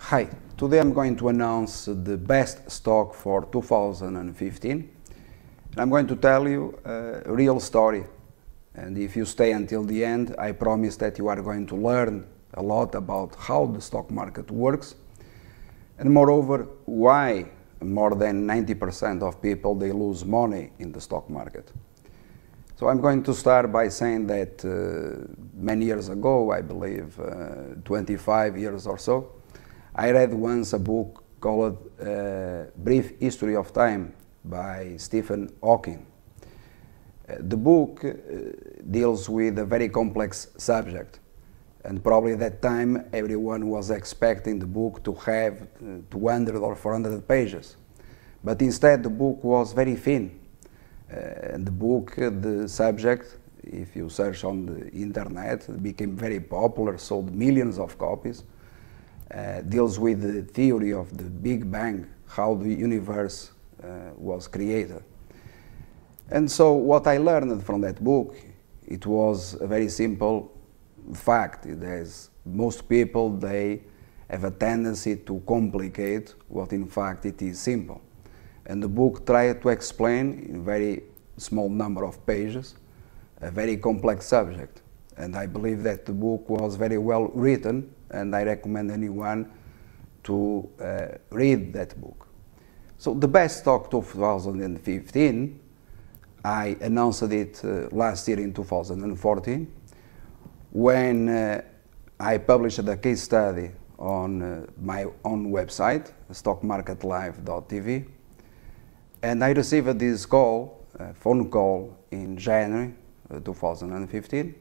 Hi, today I'm going to announce the best stock for 2015. And I'm going to tell you a real story. And if you stay until the end, I promise that you are going to learn a lot about how the stock market works. And moreover, why more than 90% of people, they lose money in the stock market. So I'm going to start by saying that many years ago, I believe 25 years or so, I read once a book called Brief History of Time by Stephen Hawking. The book deals with a very complex subject, and probably at that time everyone was expecting the book to have 200 or 400 pages. But instead the book was very thin. The book, the subject, if you search on the internet, became very popular, sold millions of copies. Deals with the theory of the Big Bang, how the universe was created. And so what I learned from that book, it was a very simple fact. Most people, they have a tendency to complicate what in fact it is simple. And the book tried to explain in a very small number of pages a very complex subject. And I believe that the book was very well written, and I recommend anyone to read that book. So the best stock 2015, I announced it last year in 2014, when I published a case study on my own website, stockmarketlive.tv. And I received this call, phone call in January 2015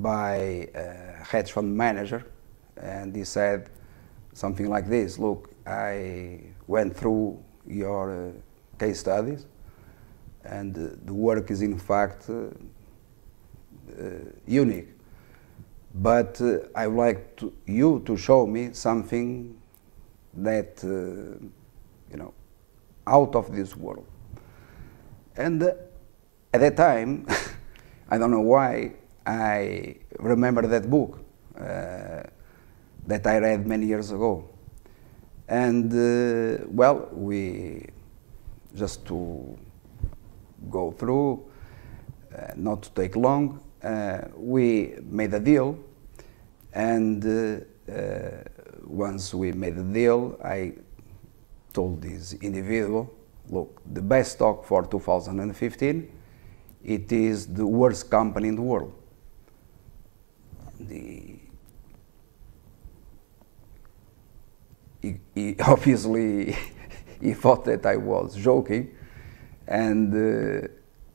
by a hedge fund manager, and he said something like this: look, I went through your case studies, and the work is in fact unique, but I would like you to show me something that out of this world. And at that time, I don't know why, I remember that book that I read many years ago. And well, we just to go through, not to take long, we made a deal, and once we made a deal, I told this individual, look, the best stock for 2015, it is the worst company in the world. He obviously he thought that I was joking, and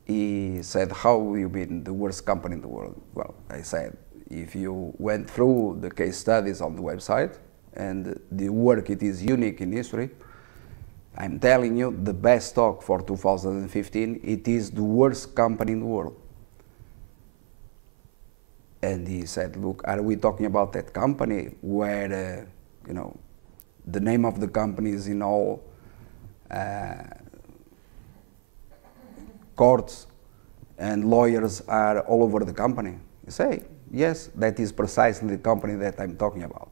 he said, how you mean the worst company in the world? Well, I said, if you went through the case studies on the website and the work, it is unique in history, I'm telling you, the best stock for 2015, it is the worst company in the world. And he said, look, are we talking about that company where, the name of the company is in all courts and lawyers are all over the company? You say, yes, that is precisely the company that I'm talking about.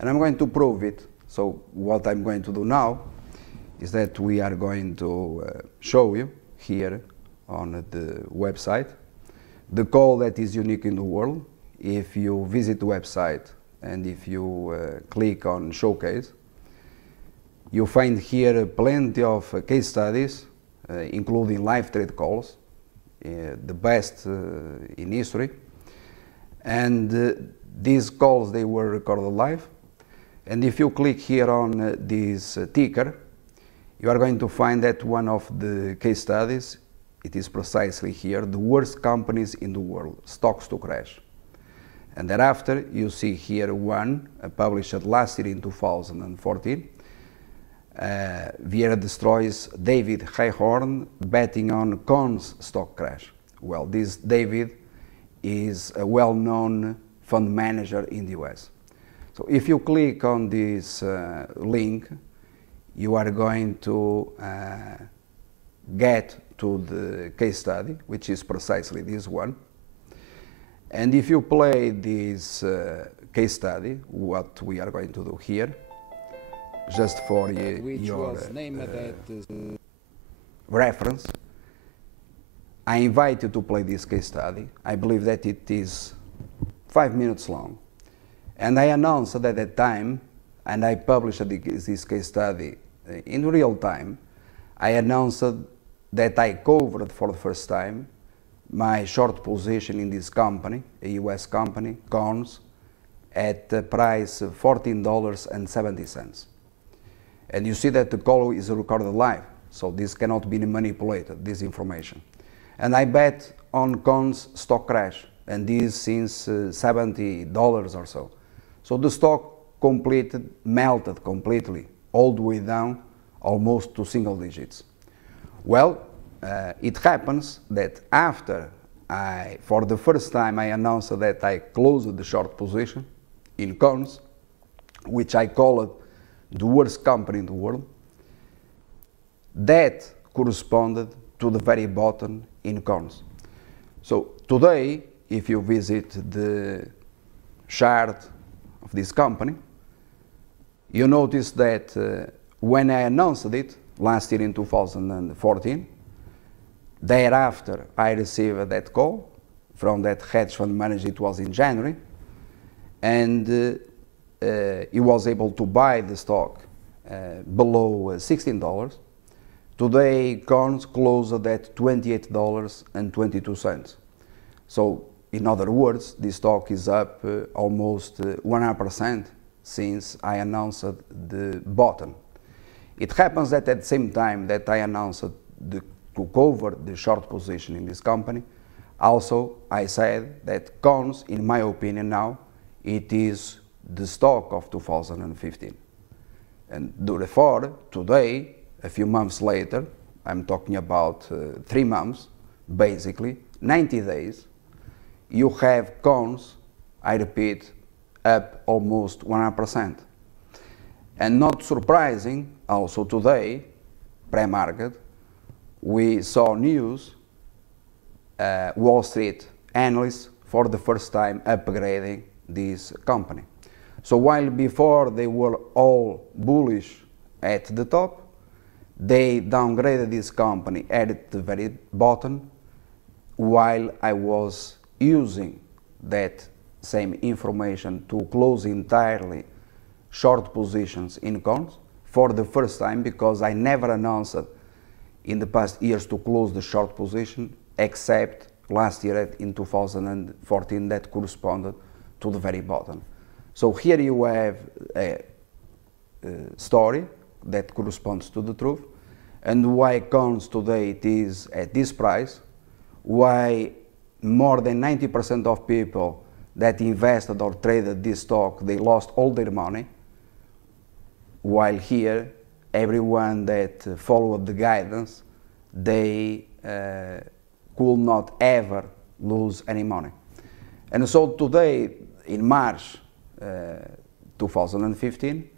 And I'm going to prove it. So what I'm going to do now is that we are going to show you here on the website the call that is unique in the world. If you visit the website and if you click on showcase, you find here plenty of case studies, including live trade calls, the best in history. And these calls, they were recorded live. And if you click here on this ticker, you are going to find that one of the case studies, it is precisely here, the worst companies in the world, stocks to crash. And thereafter, you see here one published last year in 2014. Vieira destroys David Hayhorn betting on Cohn's stock crash. Well, this David is a well-known fund manager in the US. So if you click on this link, you are going to get to the case study, which is precisely this one. And if you play this case study, what we are going to do here, just for your reference. I invite you to play this case study. I believe that it is 5 minutes long. And I announced at that time, and I published this case study in real time, I announced that I covered for the first time my short position in this company, a US company, Corns, at the price of $14.70. And you see that the call is recorded live, so this cannot be manipulated, this information. And I bet on Corns stock crash, and this since $70 or so. So the stock melted completely, all the way down, almost to single digits. Well, it happens that after for the first time I announced that I closed the short position in Corns, which I call it the worst company in the world, that corresponded to the very bottom in Corns. So today, if you visit the chart of this company, you notice that when I announced it last year in 2014, thereafter I received that call from that hedge fund manager. It was in January, and he was able to buy the stock below $16. Today, Corns closed at $28.22. So, in other words, the stock is up almost 100% since I announced the bottom. It happens that at the same time that I announced to cover the short position in this company, also I said that Corns, in my opinion now, it is the stock of 2015. And therefore, today, a few months later, I'm talking about 3 months, basically, 90 days, you have Corns, I repeat, up almost 100%. And not surprising, also today, pre-market, we saw news, Wall Street analysts for the first time upgrading this company. So while before they were all bullish at the top, they downgraded this company at the very bottom, while I was using that same information to close entirely short positions in Corns for the first time, because I never announced in the past years to close the short position, except last year in 2014 that corresponded to the very bottom. So here you have a story that corresponds to the truth, and why Corns today it is at this price, why more than 90% of people that invested or traded this stock, they lost all their money, while here everyone that followed the guidance, they could not ever lose any money. And so today, in March 2015,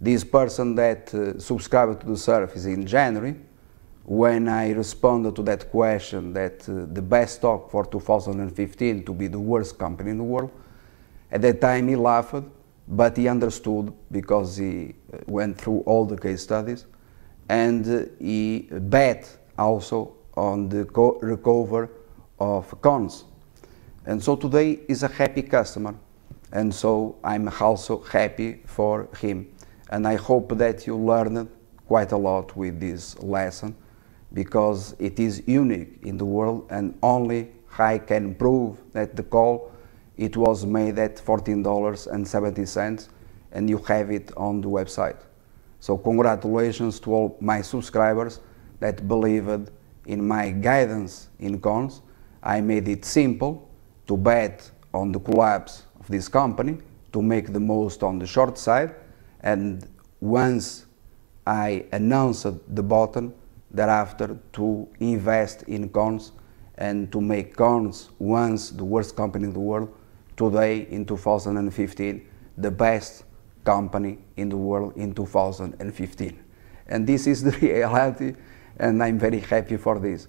this person that subscribed to the service in January, when I responded to that question that the best stock for 2015 to be the worst company in the world, at that time he laughed, but he understood because he went through all the case studies, and he bet also on the recovery of Corns. And so today he's a happy customer, and so I'm also happy for him. And I hope that you learned quite a lot with this lesson, because it is unique in the world, and only I can prove that the call, it was made at $14.70, and you have it on the website. So congratulations to all my subscribers that believed in my guidance in Corns. I made it simple to bet on the collapse of this company, to make the most on the short side, and once I announced the bottom, thereafter to invest in Corns and to make Corns once the worst company in the world, today in 2015, the best company in the world in 2015. And this is the reality, and I'm very happy for this.